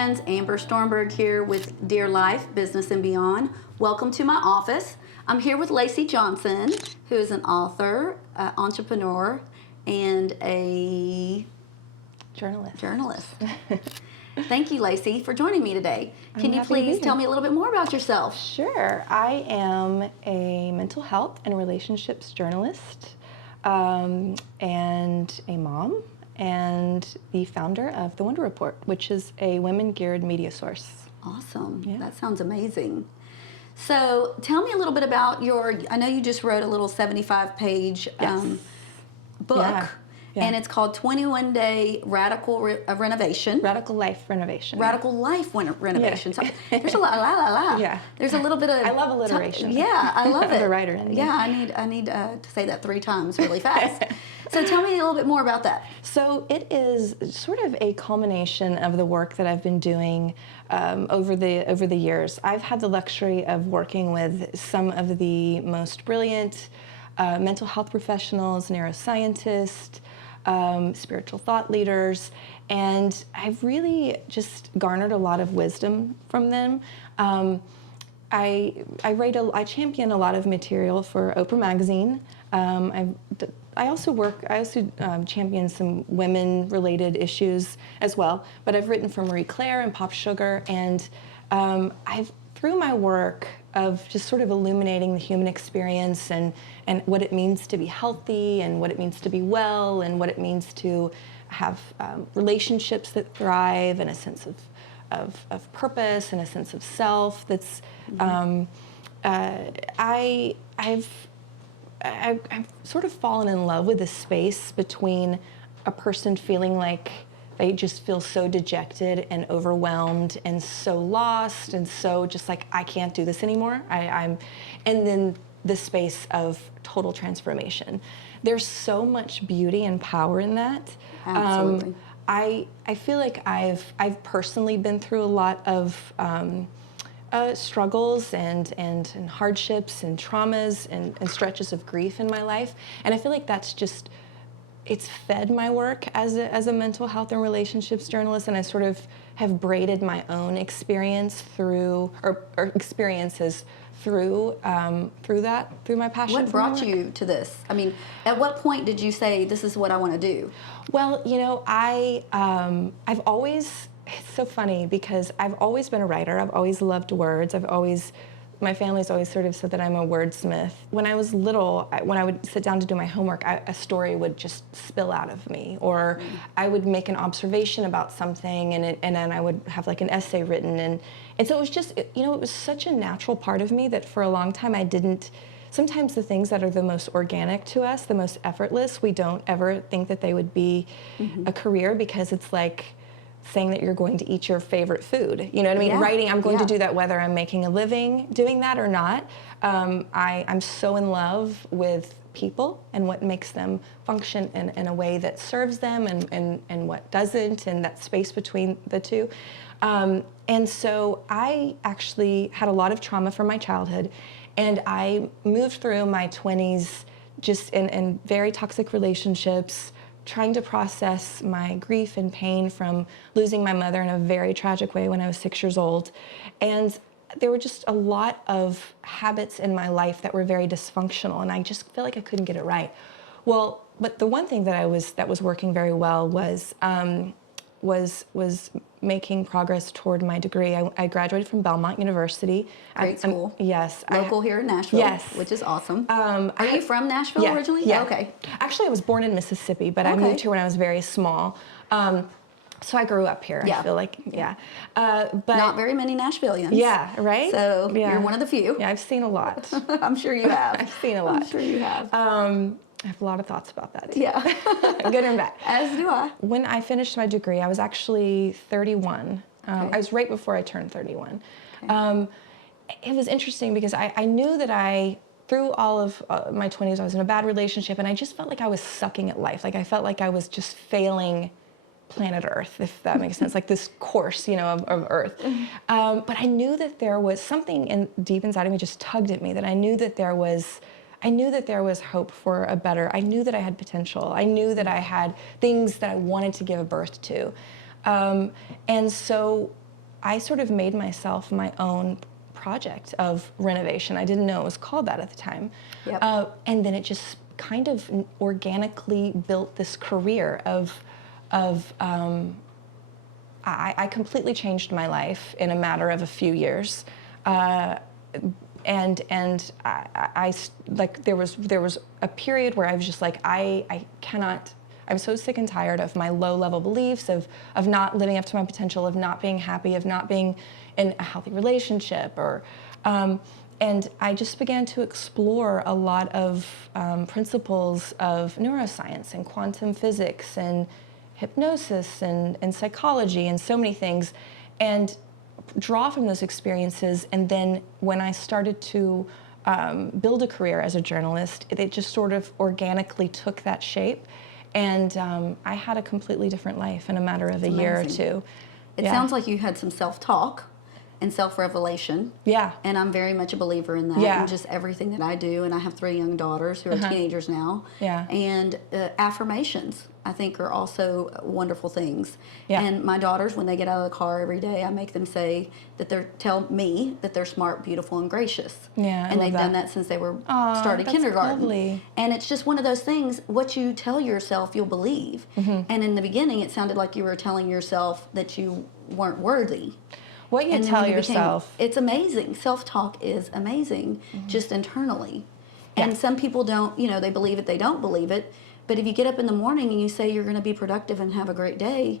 friends, Amber Stormberg here with Dear Life, Business and Beyond. Welcome to my office. I'm here with Lacey Johnson, who is an author, entrepreneur, and a journalist. Thank you, Lacey, for joining me today. Can you please tell me a little bit more about yourself? Sure. I am a mental health and relationships journalist, and a mom, and the founder of The Wonder Report, which is a women-geared media source. Awesome. Yeah. That sounds amazing. So tell me a little bit about I know you just wrote a little 75-page book. Yeah. And it's called 21 Day Radical Renovation. Radical Life Renovation. Radical Life Renovation. Yeah. So there's a lot. Yeah. There's a little bit of. I love alliteration. Yeah, I love it. I'm a writer. Yeah, I need to say that 3 times really fast. So tell me a little bit more about that. So it is sort of a culmination of the work that I've been doing over the years. I've had the luxury of working with some of the most brilliant mental health professionals, neuroscientists, spiritual thought leaders, and I've really just garnered a lot of wisdom from them. I champion a lot of material for Oprah Magazine. I also champion some women-related issues as well, but I've written for Marie Claire and Pop Sugar, and through my work of just sort of illuminating the human experience and what it means to be healthy and what it means to be well and what it means to have relationships that thrive and a sense of purpose and a sense of self. That's I've sort of fallen in love with the space between a person feeling like they just feel so dejected and overwhelmed and so lost and so just like, I can't do this anymore. And then the space of total transformation. There's so much beauty and power in that. Absolutely. I feel like I've personally been through a lot of struggles and hardships and traumas and stretches of grief in my life, and I feel like that's just, it's fed my work as a mental health and relationships journalist, and I sort of have braided my own experience through experiences through my passion. What brought you to this? I mean, at what point did you say, this is what I want to do? Well, I've always, it's so funny because I've always been a writer. I've always loved words. My family's always sort of said that I'm a wordsmith. When I was little, when I would sit down to do my homework, a story would just spill out of me, or I would make an observation about something, and then I would have like an essay written, and so it was just, it was such a natural part of me that for a long time I didn't. Sometimes the things that are the most organic to us, the most effortless, we don't ever think that they would be a career, because it's like saying that you're going to eat your favorite food. You know what I mean? Yeah. Writing, I'm going to do that whether I'm making a living doing that or not. I'm so in love with people and what makes them function in a way that serves them and what doesn't, and that space between the two. And so I actually had a lot of trauma from my childhood, and I moved through my 20s just in very toxic relationships, trying to process my grief and pain from losing my mother in a very tragic way when I was 6 years old. And there were just a lot of habits in my life that were very dysfunctional, and I just felt like I couldn't get it right. Well, but the one thing that was working very well was making progress toward my degree. I graduated from Belmont University. Great school. Yes. Local here in Nashville. Yes. Which is awesome. Are you from Nashville originally? Yeah. Okay. Actually, I was born in Mississippi, but I moved here when I was very small. So I grew up here, I feel like, but not very many Nashvillians. Yeah, right? So you're one of the few. Yeah, I've seen a lot. I'm sure you have. I've seen a lot. I'm sure you have. I have a lot of thoughts about that too. Yeah. Good and bad. As do I. When I finished my degree, I was actually 31. I was right before I turned 31. Okay. It was interesting because I knew that through all of my 20s, I was in a bad relationship, and I just felt like I was sucking at life. Like I felt like I was just failing planet Earth, if that makes sense, like this course, of Earth. But I knew that there was something deep inside of me just tugged at me, that I knew that there was hope for a better. I knew that I had potential. I knew that I had things that I wanted to give birth to. And so I sort of made myself my own project of renovation. I didn't know it was called that at the time. Yep. And then it just kind of organically built this career I completely changed my life in a matter of a few years. And I like there was a period where I was just like, I cannot, I'm so sick and tired of my low level beliefs, of not living up to my potential, of not being happy, of not being in a healthy relationship, and I just began to explore a lot of principles of neuroscience and quantum physics and hypnosis and psychology and so many things, and draw from those experiences. And then when I started to build a career as a journalist, it just sort of organically took that shape. And I had a completely different life in a matter of a year or two. It sounds like you had some self-talk and self-revelation. Yeah. And I'm very much a believer in that. Yeah. And just everything that I do. And I have 3 young daughters who are teenagers now. Yeah. And affirmations, I think, are also wonderful things. Yeah. And my daughters, when they get out of the car every day, I make them say that tell me that they're smart, beautiful, and gracious. Yeah, and they've done that since they were started that's kindergarten. lovely. And it's just one of those things, what you tell yourself, you'll believe. And in the beginning, it sounded like you were telling yourself that you weren't worthy. What you tell yourself. It's amazing. Self-talk is amazing, just internally. And some people don't, they believe it, they don't believe it. But if you get up in the morning and you say you're going to be productive and have a great day,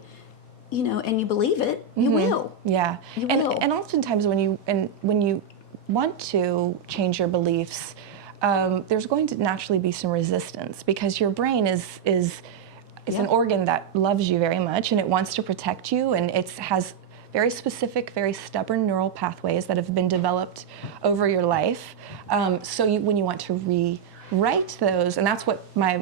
and you believe it, you will. Yeah. You will. And oftentimes when you want to change your beliefs, there's going to naturally be some resistance, because your brain is an organ that loves you very much, and it wants to protect you, and it has very specific, very stubborn neural pathways that have been developed over your life. So when you want to rewrite those, and that's what my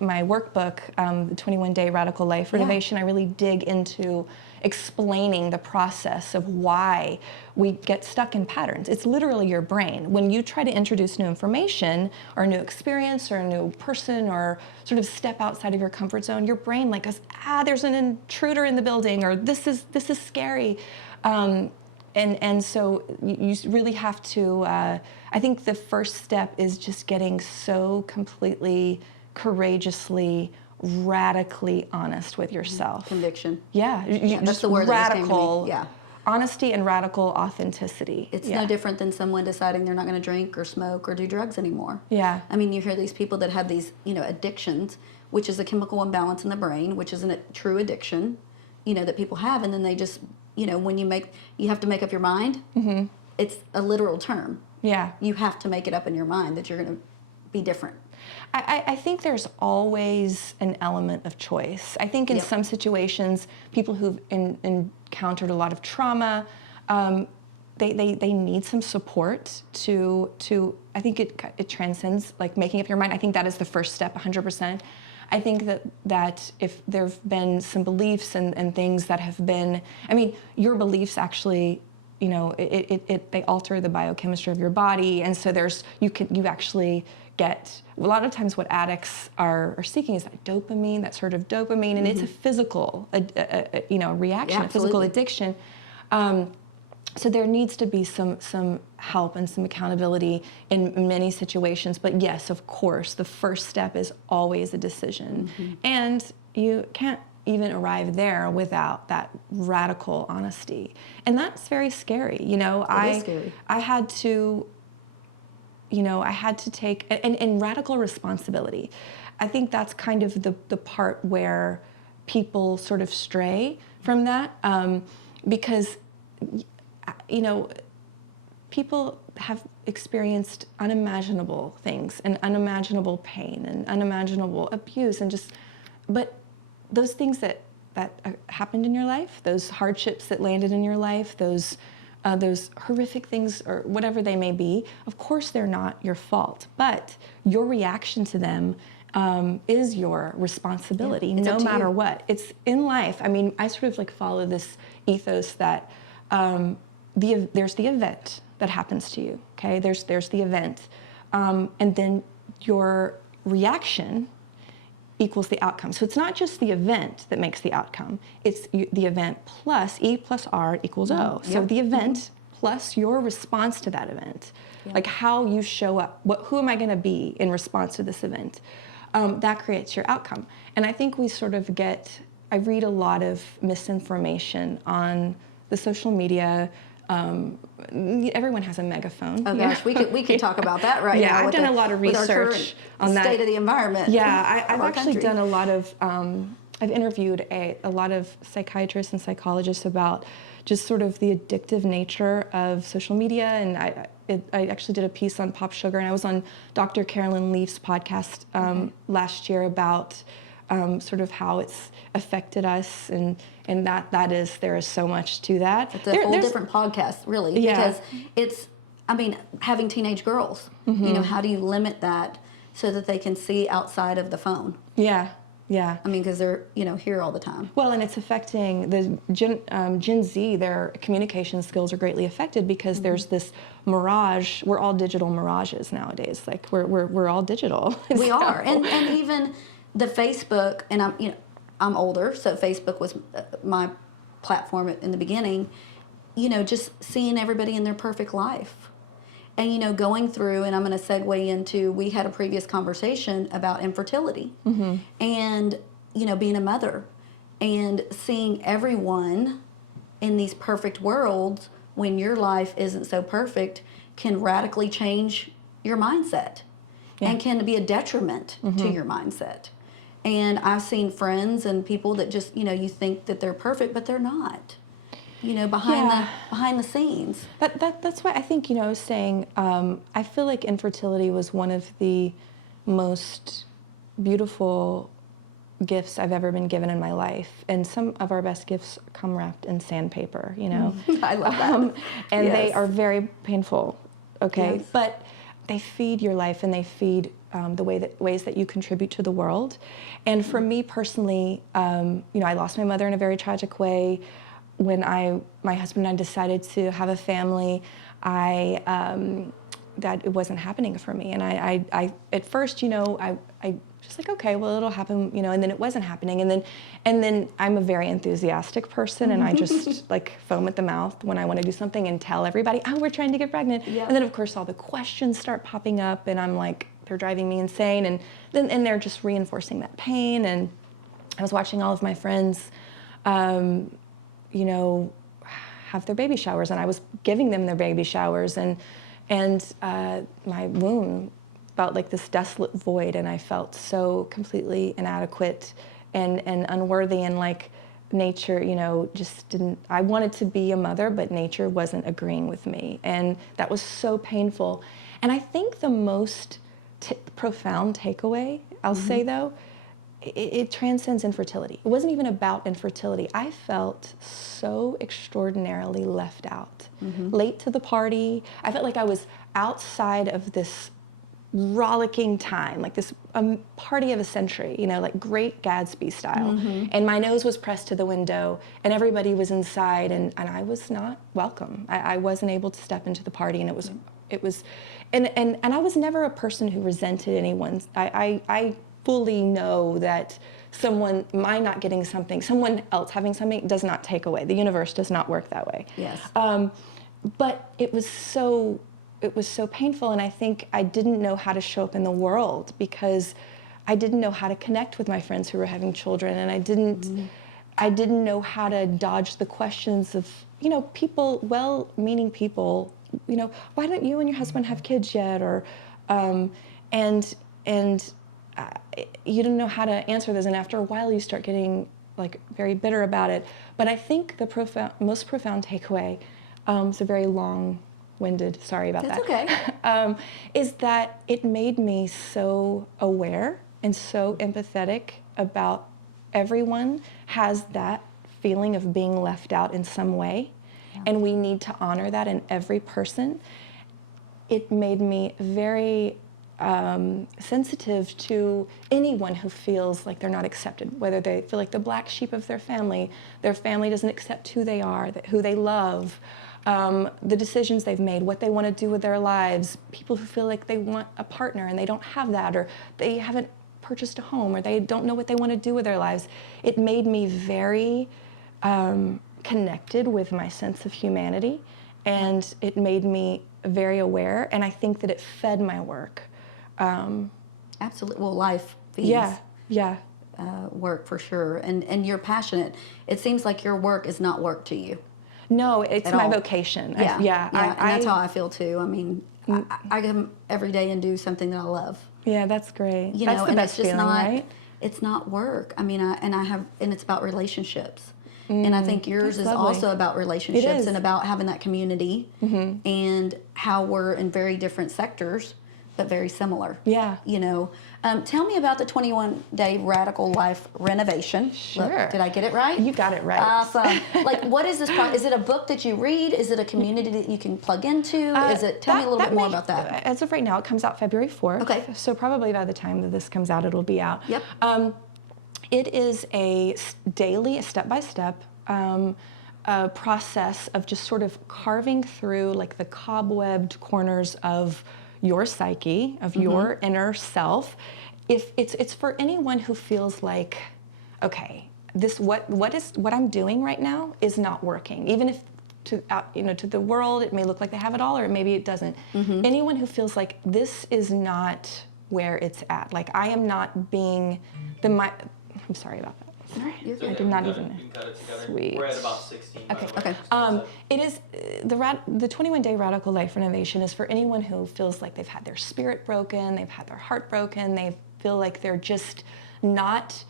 workbook, the 21-Day Radical Life Renovation, I really dig into explaining the process of why we get stuck in patterns. It's literally your brain. When you try to introduce new information or a new experience or a new person or sort of step outside of your comfort zone, your brain goes, there's an intruder in the building, or this is scary. And so you really have to, I think the first step is just getting so completely, courageously, radically honest with yourself. Conviction. Yeah, that's the word that just came to radical. me. Yeah. Honesty and radical authenticity. It's no different than someone deciding they're not going to drink or smoke or do drugs anymore. Yeah. I mean, you hear these people that have these, addictions, which is a chemical imbalance in the brain, which is a true addiction, that people have, and then they just, when you have to make up your mind. It's a literal term. Yeah. You have to make it up in your mind that you're going to be different. I think there's always an element of choice. I think in some situations, people who've encountered a lot of trauma, they need some support to. I think it transcends making up your mind. I think that is the first step, 100%. I think that if there've been some beliefs and things that have been, your beliefs actually, they alter the biochemistry of your body, and so you actually get, a lot of times what addicts are seeking is that dopamine, that sort of dopamine, and it's a physical, reaction, a physical addiction. So there needs to be some help and some accountability in many situations. But yes, of course, the first step is always a decision. And you can't even arrive there without that radical honesty. And that's very scary. It is scary. I had to take, and radical responsibility. I think that's kind of the part where people sort of stray from that, because, people have experienced unimaginable things and unimaginable pain and unimaginable abuse, but those things that happened in your life, those hardships that landed in your life, those horrific things or whatever they may be, of course they're not your fault, but your reaction to them is your responsibility, no matter what. It's in life. I sort of follow this ethos that there's the event that happens to you, okay? There's the event, and then your reaction equals the outcome. So it's not just the event that makes the outcome. It's the event plus E plus R equals O. So the event plus your response to that event, like how you show up, who am I going to be in response to this event? That creates your outcome. And I think we sort of I read a lot of misinformation on the social media. Everyone has a megaphone. Oh gosh, we could talk about that right now. Yeah, I've done a lot of research on that. State of the environment. Yeah, I've actually done a lot of, I've interviewed a lot of psychiatrists and psychologists about just sort of the addictive nature of social media. And I actually did a piece on Pop Sugar, and I was on Dr. Carolyn Leaf's podcast last year about sort of how it's affected us, and there is so much to that. It's a whole different podcast, really, because it's, I mean, having teenage girls, you know, how do you limit that so that they can see outside of the phone? Yeah. Yeah. I mean, because they're, you know, here all the time. Well, and it's affecting the Gen Z, their communication skills are greatly affected because there's this mirage. We're all digital mirages nowadays. Like we're all digital. We are. And even the Facebook, and I'm older, so Facebook was my platform in the beginning, you know, just seeing everybody in their perfect life. And, you know, going through, and I'm going to segue into, we had a previous conversation about infertility and, you know, being a mother and seeing everyone in these perfect worlds when your life isn't so perfect can radically change your mindset and can be a detriment to your mindset. And I've seen friends and people that just, you know, you think that they're perfect, but they're not. You know, behind the scenes. That's why I think, you know, I was saying, I feel like infertility was one of the most beautiful gifts I've ever been given in my life. And some of our best gifts come wrapped in sandpaper, you know. I love that. And they are very painful, okay? Yes. But they feed your life, and they feed the ways that you contribute to the world. And for me personally, you know, I lost my mother in a very tragic way. When my husband and I decided to have a family, that it wasn't happening for me. And I at first, you know, I just like, okay, well, it'll happen, you know, and then it wasn't happening. And then I'm a very enthusiastic person, and I just like foam at the mouth when I want to do something and tell everybody, oh, we're trying to get pregnant. And then of course all the questions start popping up, and I'm like, they're driving me insane. And they're just reinforcing that pain. And I was watching all of my friends, you know, have their baby showers, and I was giving them their baby showers, and my womb felt like this desolate void, and I felt so completely inadequate and unworthy, and like nature, you know, just didn't. I wanted to be a mother, but nature wasn't agreeing with me, and that was so painful. And I think the most profound takeaway, I'll say though, it transcends infertility. It wasn't even about infertility. I felt so extraordinarily left out, late to the party. I felt like I was outside of this rollicking time, like this party of a century, you know, like Great Gatsby style. And my nose was pressed to the window, and everybody was inside, and I was not welcome. I wasn't able to step into the party, and it was, and I was never a person who resented anyone. I fully know that my not getting something, someone else having something does not take away. The universe does not work that way. Yes. But it was so painful, and I think I didn't know how to show up in the world because I didn't know how to connect with my friends who were having children, and I didn't know how to dodge the questions of, you know, people, well-meaning people, you know, why don't you and your husband have kids yet? Or, you don't know how to answer those, and after a while you start getting like very bitter about it. But I think the most profound takeaway, it's a very long-winded, sorry about that. That's okay. Is that it made me so aware and so empathetic about everyone has that feeling of being left out in some way, and we need to honor that in every person. It made me very sensitive to anyone who feels like they're not accepted, whether they feel like the black sheep of their family doesn't accept who they are, who they love, the decisions they've made, what they want to do with their lives, people who feel like they want a partner and they don't have that, or they haven't purchased a home or they don't know what they want to do with their lives. It made me very connected with my sense of humanity, and it made me very aware, and I think that it fed my work. Absolutely. Well, life feeds. Yeah. Work for sure, and you're passionate. It seems like your work is not work to you. No, it's my all. vocation. Yeah, and that's how I feel too. I mean, I come every day and do something that I love. Yeah, that's great. You That's know, the and best it's just feeling, not. right? It's not work. I mean, and it's about relationships. And I think yours is that's lovely. also about relationships is. and about having that community, and how we're in very different sectors, but very similar. Yeah. You know, tell me about the 21-day radical life renovation. Sure. Look, did I get it right? You got it right. Awesome. Like, what is this? Is it a book that you read? Is it a community that you can plug into? Tell me a little bit more about that. As of right now, it comes out February 4th. Okay. So probably by the time that this comes out, it'll be out. Yep. It is a daily, step-by-step process of just sort of carving through like the cobwebbed corners of your psyche, of your inner self. If it's for anyone who feels like, okay, this what I'm doing right now is not working, even if to the world it may look like they have it all, or maybe it doesn't. Anyone who feels like this is not where it's at, like I am not being I'm sorry about that. Sorry. I did not even. You can cut it together. Sweet. We're at about 16. Okay. It is the 21-day radical life renovation is for anyone who feels like they've had their spirit broken, they've had their heart broken, they feel like they're just not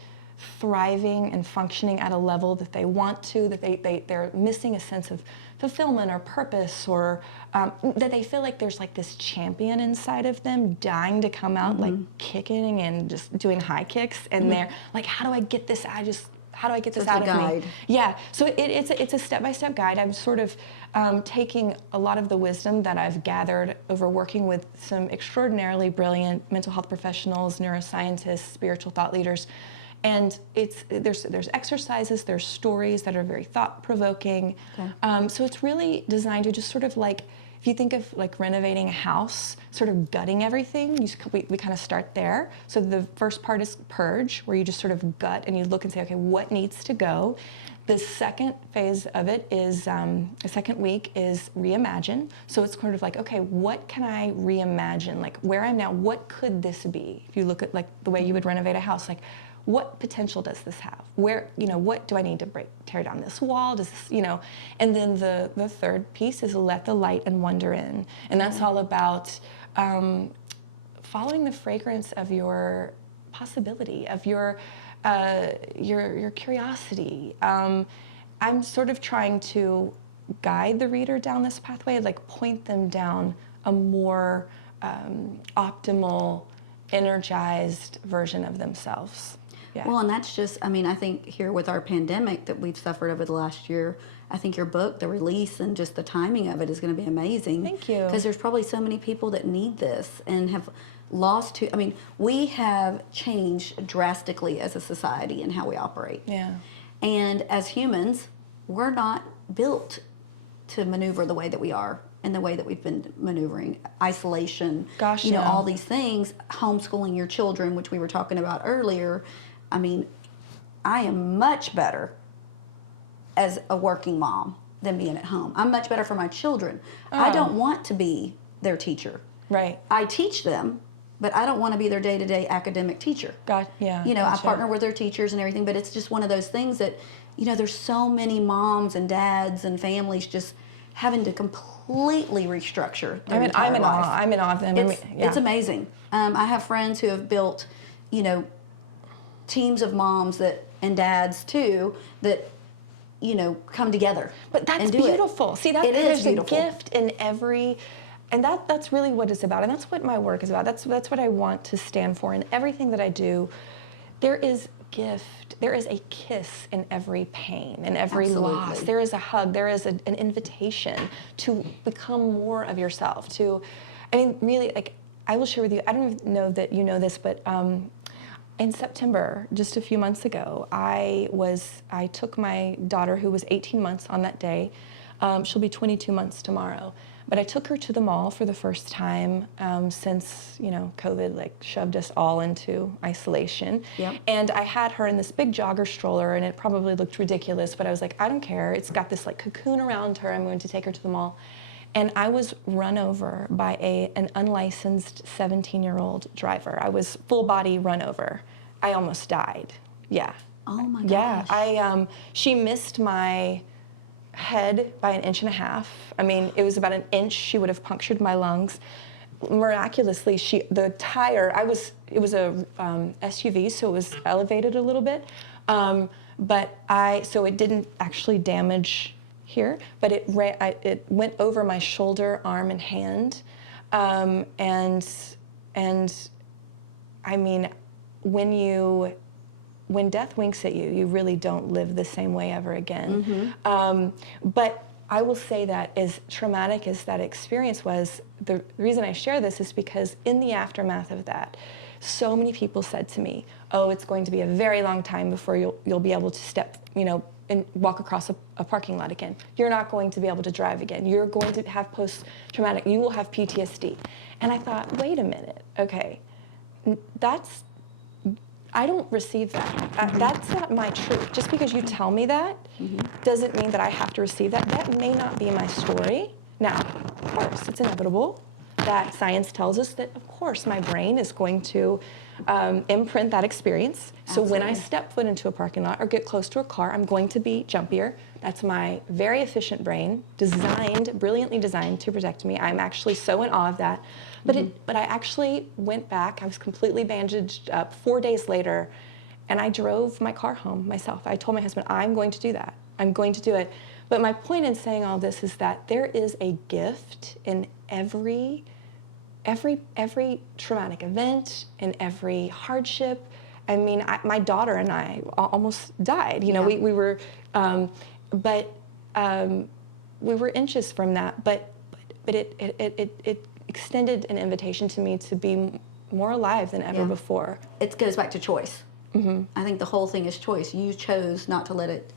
thriving and functioning at a level that they want to, that they're missing a sense of fulfillment or purpose, or that they feel like there's like this champion inside of them dying to come out, like kicking and just doing high kicks, and they're like, how do I get this out of me? Yeah, so it's a step-by-step guide. I'm sort of taking a lot of the wisdom that I've gathered over working with some extraordinarily brilliant mental health professionals, neuroscientists, spiritual thought leaders, and there's exercises, there's stories that are very thought-provoking. Okay. So it's really designed to just sort of like, if you think of like renovating a house, sort of gutting everything, we kind of start there. So the first part is purge, where you just sort of gut and you look and say, okay, what needs to go? The second phase of it is, the second week is reimagine. So it's kind of like, okay, what can I reimagine? Like where I'm now, what could this be? If you look at like the way you would renovate a house, like what potential does this have? Where, what do I need to tear down this wall? Does this, and then the third piece is let the light and wonder in. And that's all about following the fragrance of your possibility, of your curiosity. I'm sort of trying to guide the reader down this pathway, like point them down a more optimal, energized version of themselves. Yeah. Well, and that's just, I think here with our pandemic that we've suffered over the last year, I think your book, the release and just the timing of it is going to be amazing. Thank you. Because there's probably so many people that need this and have lost we have changed drastically as a society in how we operate. Yeah. And as humans, we're not built to maneuver the way that we are and the way that we've been maneuvering. Isolation, all these things, homeschooling your children, which we were talking about earlier. I am much better as a working mom than being at home. I'm much better for my children. I don't want to be their teacher. Right. I teach them, but I don't want to be their day-to-day academic teacher. I partner with their teachers and everything, but it's just one of those things that, there's so many moms and dads and families just having to completely restructure their entire life. I'm in awe of them. It's amazing. I have friends who have built, teams of moms and dads too that come together. But that's beautiful. See, there's beautiful. A gift in every, and that's really what it's about, and that's what my work is about. That's what I want to stand for in everything that I do. There is gift. There is a kiss in every pain, in every loss. There is a hug. There is an invitation to become more of yourself. Really, like I will share with you. I don't even know that you know this, but. In September, just a few months ago, I took my daughter, who was 18 months on that day. She'll be 22 months tomorrow. But I took her to the mall for the first time since, COVID like shoved us all into isolation. Yep. And I had her in this big jogger stroller, and it probably looked ridiculous, but I was like, I don't care. It's got this like cocoon around her. I'm going to take her to the mall. And I was run over by an unlicensed 17-year-old driver. I was full body run over. I almost died. Yeah. Oh my gosh. Yeah. She missed my head by 1.5 inches. I mean, it was about 1 inch. She would have punctured my lungs. Miraculously, it was a SUV, so it was elevated a little bit. So it didn't actually damage here, but it went over my shoulder, arm, and hand. And I mean, when death winks at you, you really don't live the same way ever again. But I will say that as traumatic as that experience was, the reason I share this is because in the aftermath of that, so many people said to me, oh, it's going to be a very long time before you'll be able to step, and walk across a parking lot again. You're not going to be able to drive again. You're going to have post-traumatic, you will have PTSD. And I thought, wait a minute, okay, I don't receive that. That's not my truth. Just because you tell me that doesn't mean that I have to receive that. That may not be my story. Now, of course, it's inevitable that science tells us that, of course, my brain is going to imprint that experience. So when I step foot into a parking lot or get close to a car, I'm going to be jumpier. That's my very efficient brain, brilliantly designed to protect me. I'm actually so in awe of that. But I actually went back. I was completely bandaged up 4 days later, and I drove my car home myself. I told my husband, I'm going to do that. I'm going to do it. But my point in saying all this is that there is a gift in every traumatic event, in every hardship. I mean, my daughter and I almost died. We were, but we were inches from that. But it extended an invitation to me to be more alive than ever before. It goes back to choice. I think the whole thing is choice. You chose not to let it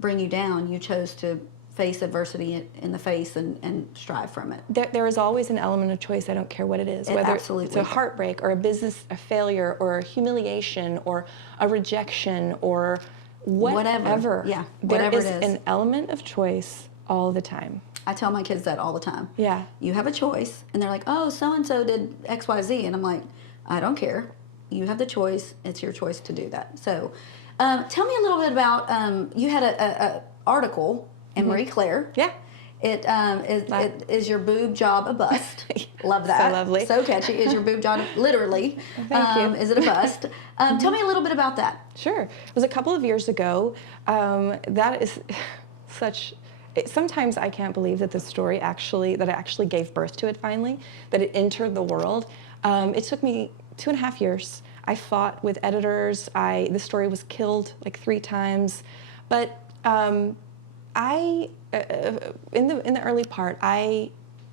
bring you down. You chose to face adversity in the face and strive from it. There is always an element of choice. I don't care what it is, whether it's a heartbreak or a failure or a humiliation or a rejection or whatever. Yeah, there whatever is it is. an element of choice all the time. I tell my kids that all the time. Yeah. You have a choice, and they're like, oh, so-and-so did X, Y, Z, and I'm like, I don't care. You have the choice. It's your choice to do that. So tell me a little bit about, you had a article in Marie Claire. Yeah. It is your boob job a bust? Love that. So lovely. So catchy. Is your boob job literally? Thank you. Is it a bust? Tell me a little bit about that. Sure. It was a couple of years ago. That is sometimes I can't believe that that I actually gave birth to it finally, that it entered the world. It took me 2.5 years. I fought with editors. The story was killed like 3 times, but in the early part, I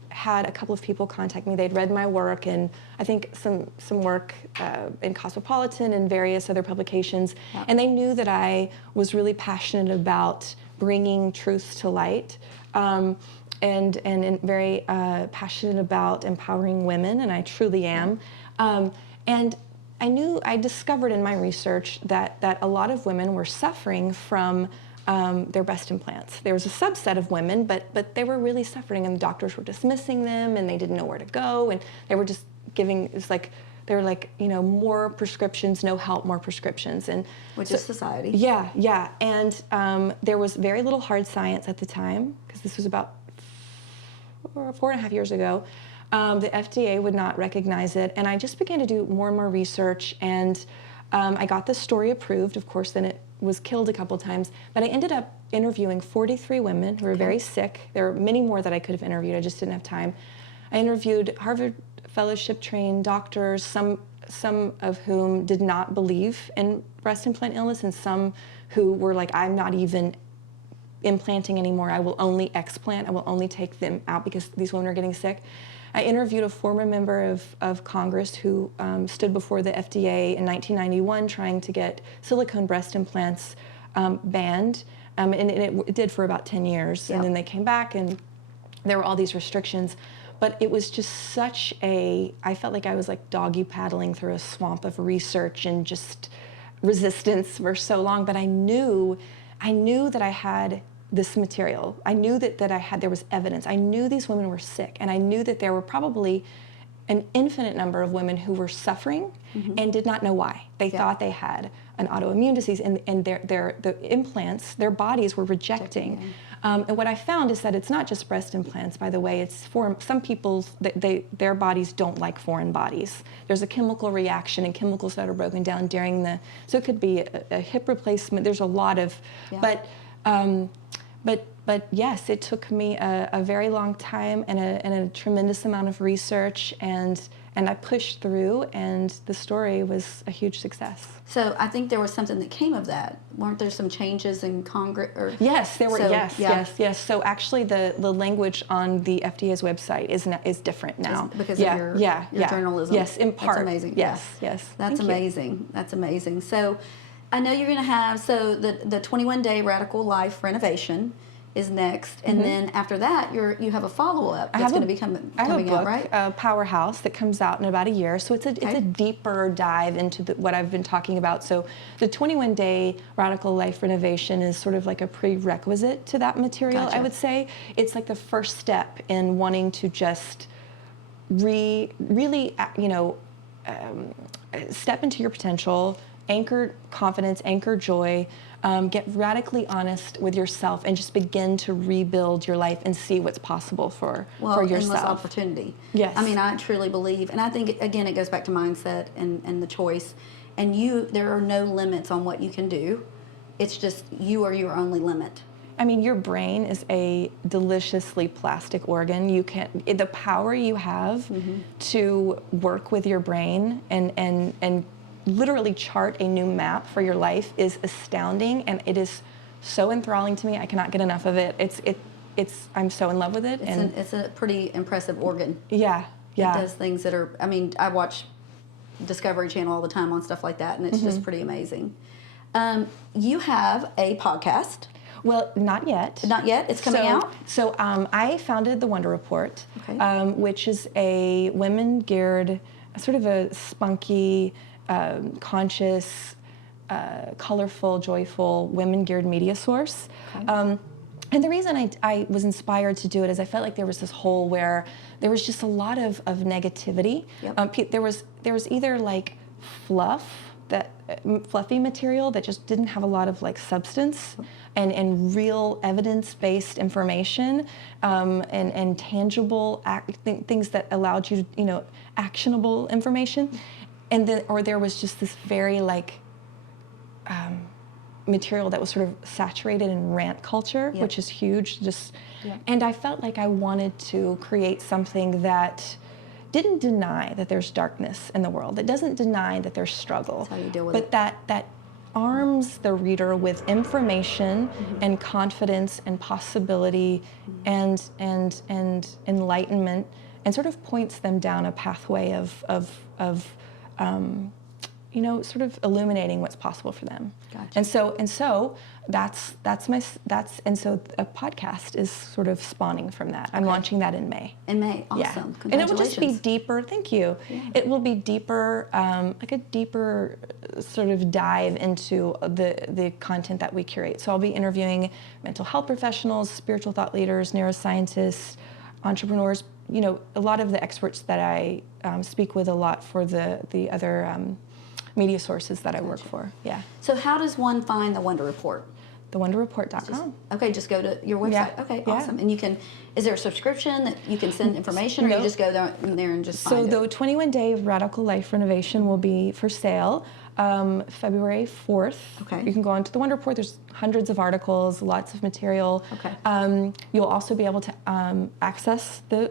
had a couple of people contact me. They'd read my work and I think some work in Cosmopolitan and various other publications, and they knew that I was really passionate about bringing truth to light, and very passionate about empowering women, and I truly am. And I discovered in my research that a lot of women were suffering from their breast implants. There was a subset of women, but they were really suffering, and the doctors were dismissing them, and they didn't know where to go, and they were just giving, more prescriptions, no help, more prescriptions. Which is society. Yeah. And there was very little hard science at the time, because this was about 4.5 years ago. The FDA would not recognize it, and I just began to do more and more research, and I got this story approved. Of course, then it was killed a couple times, but I ended up interviewing 43 women who were very sick. There were many more that I could have interviewed. I just didn't have time. I interviewed Harvard fellowship-trained doctors, some of whom did not believe in breast implant illness, and some who were like, I'm not even implanting anymore. I will only explant. I will only take them out because these women are getting sick. I interviewed a former member of Congress who stood before the FDA in 1991 trying to get silicone breast implants banned, and it did for about 10 years. And then they came back and there were all these restrictions, but it was just I felt like I was like doggy paddling through a swamp of research and just resistance for so long. But I knew that I had this material. I knew that there was evidence. I knew these women were sick, and I knew that there were probably an infinite number of women who were suffering and did not know why. They thought they had an autoimmune disease, and the implants, their bodies were rejecting. And what I found is that it's not just breast implants, by the way. It's some people's, their bodies don't like foreign bodies. There's a chemical reaction and chemicals that are broken down during so it could be a hip replacement. There's a lot of, but yes, it took me a very long time and a tremendous amount of research, and I pushed through, and the story was a huge success. So I think there was something that came of that. Weren't there some changes in Congress? Yes, there were. Yes. So actually, the language on the FDA's website is different now because of your journalism. Yes, in part. That's amazing. Yes. That's amazing. That's amazing. So I know you're going to have the 21-day Radical Life renovation is next, and then after that, you have a follow-up that's going to be coming out, right? I have a book, Powerhouse, that comes out in about a year. So it's a deeper dive into what I've been talking about. So the 21-day Radical Life renovation is sort of like a prerequisite to that material. Gotcha. I would say it's like the first step in wanting to just really, step into your potential, anchor confidence, anchor joy. Get radically honest with yourself and just begin to rebuild your life and see what's possible for yourself. Endless opportunity. Yes. I mean, I truly believe, and I think, again, it goes back to mindset and the choice. And there are no limits on what you can do. It's just you are your only limit. I mean, your brain is a deliciously plastic organ. The power you have to work with your brain and literally chart a new map for your life is astounding, and it is so enthralling to me. I cannot get enough of it. I'm so in love with it. It's a pretty impressive organ. Yeah. It does things that are, I mean, I watch Discovery Channel all the time on stuff like that, and it's just pretty amazing. You have a podcast. Well, not yet. Not yet? It's coming out? So I founded the Wonder Report, which is a women-geared, sort of a spunky, conscious, colorful, joyful, women-geared media source. Okay. And the reason I was inspired to do it is I felt like there was this hole where there was just a lot of negativity. Yep. There was either like fluffy material that just didn't have a lot of like substance and real evidence-based information, and tangible things that allowed you to, actionable information. And then, or there was just this very material that was sort of saturated in rant culture, which is huge. And I felt like I wanted to create something that didn't deny that there's darkness in the world, that doesn't deny that there's struggle, that's how you deal with but it. that arms the reader with information and confidence and possibility and enlightenment, and sort of points them down a pathway of sort of illuminating what's possible for them. Gotcha. And so a podcast is sort of spawning from that. I'm launching that in May. In May, awesome. Yeah. Congratulations. And it will just be deeper. Thank you. Yeah. It will be deeper, like a deeper sort of dive into the content that we curate. So I'll be interviewing mental health professionals, spiritual thought leaders, neuroscientists, entrepreneurs. A lot of the experts that I speak with a lot for the other media sources that I work for. Yeah. So how does one find the Wonder Report? TheWonderReport.com. Okay, just go to your website. Yeah. Okay, awesome. And is there a subscription that you can send information, or you just go there and just find it? So the 21-day Radical Life renovation will be for sale February 4th. Okay. You can go onto the Wonder Report. There's hundreds of articles, lots of material. Okay. You'll also be able to access the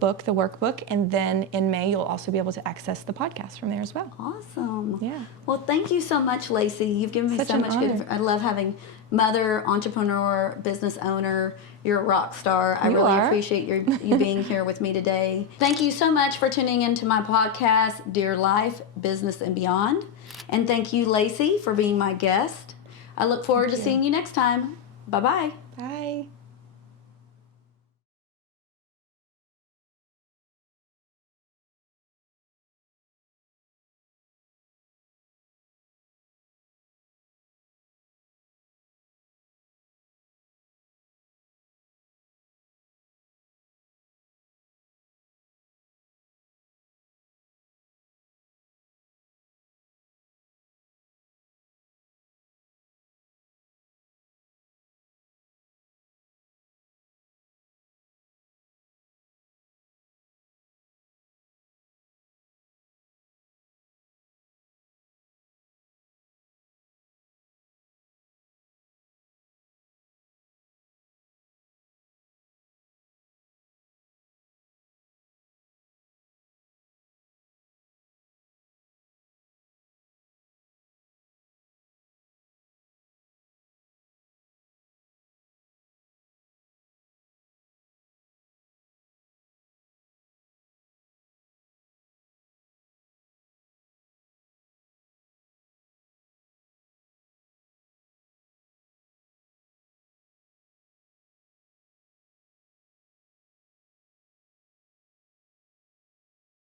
book, the workbook, and then in May you'll also be able to access the podcast from there as well. Awesome. Yeah. Well, thank you so much, Lacey. You've given me so much good. I love having mother, entrepreneur, business owner. You're a rock star. I really appreciate you being here with me today. Thank you so much for tuning into my podcast, Dear Life, Business and Beyond. And thank you, Lacey, for being my guest. I look forward to seeing you next time. Bye-bye. Bye.